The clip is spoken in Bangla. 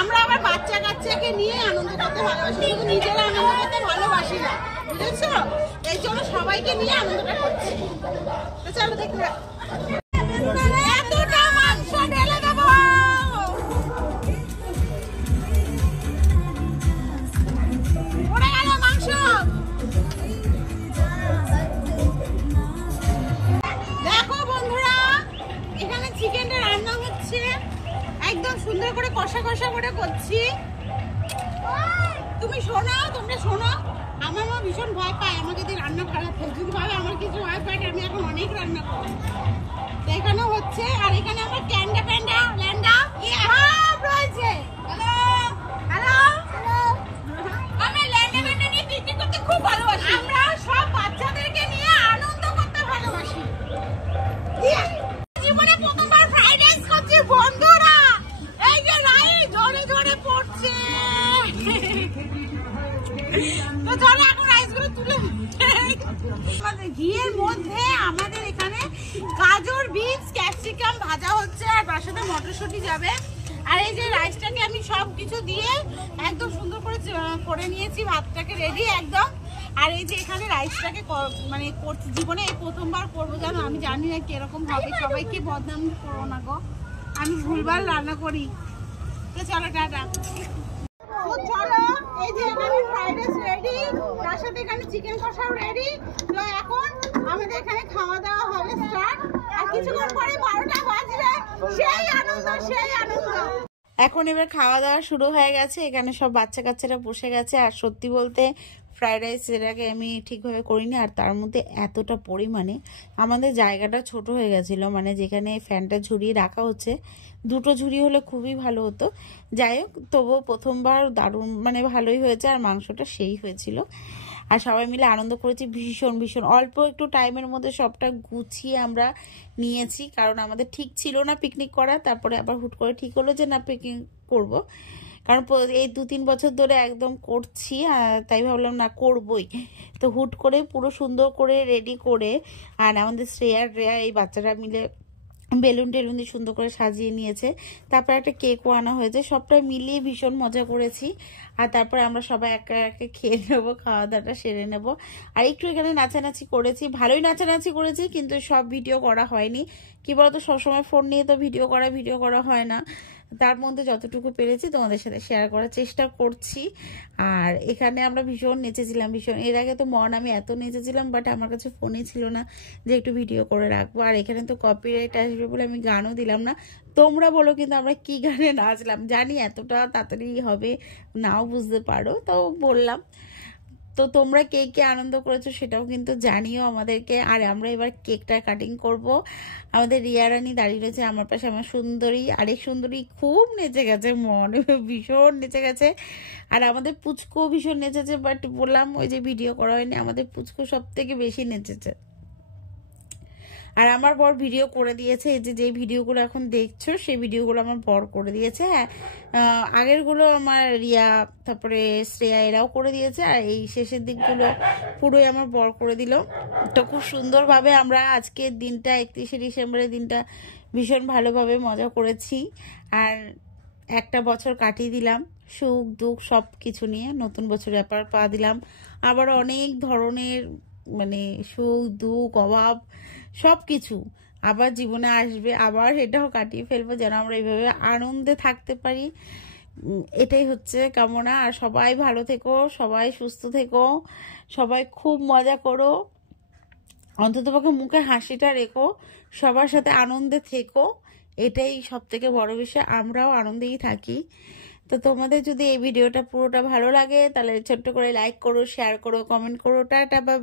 আমরা আবার বাচ্চা কাচ্চাকে নিয়ে আনন্দ করতে ভালোবাসি, শুধু নিজেরা আনন্দ করতে ভালোবাসি না, বুঝেছো? এই জন্য সবাইকে নিয়ে আনন্দটা করছি। তো চলো দেখতে এতটা মাংস ঢেলে দেবো। পড়ে গেল মাংস। দেখো বন্ধুরা, এখানে চিকেনটা রান্না হচ্ছে, একদম সুন্দর করে কষা কষা করে করছি। তুমি শোনো, তোমরা শোনো, আমার মা ভীষণ ভয় পায় আমাকে যদি রান্না খারাপ হয়, যদি ভাবে আমার কিছু ভয় পায়, আমি এখন অনেক রান্না করি। তো এখানে হচ্ছে, আর এখানে আমার ক্যান্ডা প্যান্ডা ল্যান্ডা সব রয়েছে। হ্যালো হ্যালো, আমি ল্যান্ডা প্যান্ডা নিয়ে পিকনিক করতে খুব ভালোবাসি। আমরা সব বাচ্চাদেরকে নিয়ে আনন্দ করতে ভালোবাসি। জীবনে প্রথমবার ফ্রাইড রাইস করছি বন্ধুরা, এই যে রাইস জোরে জোরে পড়ছে। তো চলো এখন রাইসগুলো তুলে ঘিয়ের মধ্যে আমাদের এখানে গাজর, বিনস, ক্যাপসিকাম ভাজা হচ্ছে, আর তার সাথে মটরশুঁটি যাবে। আর এই যে রাইসটাকে আমি সব কিছু দিয়ে একদম সুন্দর করে নিয়েছি, ভাতটাকে রেডি একদম। আর এই যে এখানে রাইসটাকে মানে করছি, জীবনে এই প্রথমবার করবো, জানো? আমি জানি না কিরকম হবে, সবাইকে বদনাম করো না গো, আমি ভুলভাল রান্না করি। তো চলো টাটা। চলো, এই যে এখানে ফ্রাইড রাইস রেডি, তার সাথে এখানে চিকেন কষাও রেডি। তো এখন আমাদের এখানে খাওয়া দাওয়া হবে স্টার্ট, আর কিছুক্ষণ পরে 12টা বাজবে। সেই আনন্দ, সেই আনন্দ। এখন এবার খাওয়া দাওয়া শুরু হয়ে গেছে, এখানে সব বাচ্চা কাচ্চারা বসে গেছে। আর সত্যি বলতে ফ্রাইড রাইস এটাকে আমি ঠিকভাবে করিনি, আর তার মধ্যে এতটা পরিমাণে আমাদের জায়গাটা ছোট হয়ে গেছিল, মানে যেখানে ফ্যানটা ঝুরিয়ে রাখা হচ্ছে, দুটো ঝুড়ি হলে খুবই ভালো হতো। যাই হোক, তবুও প্রথমবার দারুণ, মানে ভালোই হয়েছে, আর মাংসটা সেই হয়েছিল। আর সবাই মিলে আনন্দ করেছি ভীষণ ভীষণ। অল্প একটু টাইমের মধ্যে সবটা গুছিয়ে আমরা নিয়েছি, কারণ আমাদের ঠিক ছিল না পিকনিক করা, তারপরে আবার হুট করে ঠিক হলো যে না পিকনিক করব, কারণ এই 2-3 বছর ধরে একদম করছি, তাই ভাবলাম না করবই। তো হুট করে পুরো সুন্দর করে রেডি করে, আর আমাদের শ্রেয়ার এই বাচ্চারা মিলে বেলুন টেলুন দিয়ে সুন্দর করে সাজিয়ে নিয়েছে। তারপর একটা কেকও আনা হয়েছে, সবটা মিলিয়ে ভীষণ মজা করেছি। আর তারপরে আমরা সবাই একা একা খেয়ে নেবো, খাওয়া দাওয়াটা সেরে নেবো। আর একটু এখানে নাচানাচি করেছি, ভালোই নাচানাচি করেছি, কিন্তু সব ভিডিও করা হয়নি। কি বলতো, সবসময় ফোন নিয়ে তো ভিডিও করা হয় না, তার মধ্যে যতটুকু পেরেছি তোমাদের সাথে শেয়ার করার চেষ্টা করছি। আর এখানে আমরা ভীষণ নেচেছিলাম, ভীষণ। এর আগে তো আমি এত নেচেছিলাম, বাট আমার কাছে ফোনই ছিল না যে একটু ভিডিও করে রাখবো। আর এখানে তো কপিরাইট আসবে বলে আমি গানও দিলাম না। তোমরা বলো কিন্তু আমরা কি গানে নাচলাম, জানি এতটা তাড়াতাড়ি হবে নাও বুঝতে পারো, তাও বললাম। তো তোমরা কে কে আনন্দ করেছো সেটাও কিন্তু জানিও আমাদেরকে। আর আমরা এবার কেকটা কাটিং করব। আমাদের রিয়া রানী দাঁড়িয়ে রয়েছে আমার পাশে, আমার সুন্দরী, আরেক সুন্দরী খুব নেচে গেছে, মন ভীষণ নেচে গেছে। আর আমাদের পুচকু ভীষণ নেচেছে, বাট বললাম ওই যে ভিডিও করা হয়নি, আমাদের পুচকু সব থেকে বেশি নেচেছে। আর আমার বর ভিডিও করে দিয়েছে, এই যে ভিডিওগুলো এখন দেখছো সেই ভিডিওগুলো আমার বর করে দিয়েছে। হ্যাঁ, আগেরগুলো আমার রিয়া, তারপরে শ্রেয়া এরাও করে দিয়েছে, আর এই শেষের দিকগুলো পুরোই আমার বর করে দিল। তো খুব সুন্দরভাবে আমরা আজকের দিনটা, 31শে ডিসেম্বরের দিনটা ভীষণ ভালোভাবে মজা করেছি। আর একটা বছর কাটিয়ে দিলাম সুখ দুঃখ সব কিছু নিয়ে, নতুন বছর ব্যাপার পা দিলাম। আবার অনেক ধরনের মানে সুখ দুঃখ অভাব সব কিছু আবার জীবনে আসবে, আবার এটাও কাটিয়ে ফেলবো, যেন আমরা এইভাবে আনন্দে থাকতে পারি। এটাই হচ্ছে কামনা। আর সবাই ভালো থেকো, সবাই সুস্থ থেকো, সবাই খুব মজা করো, অন্ততপক্ষে মুখে হাসিটা রেখো, সবার সাথে আনন্দে থেকো, এটাই সব থেকে বড় বিষয়। আমরাও আনন্দেই থাকি। তো তোমাদের যদি এই ভিডিওটা পুরোটা ভালো লাগে তাহলে ছোট্ট করে লাইক করো, শেয়ার করো, কমেন্ট করো। Tata bye.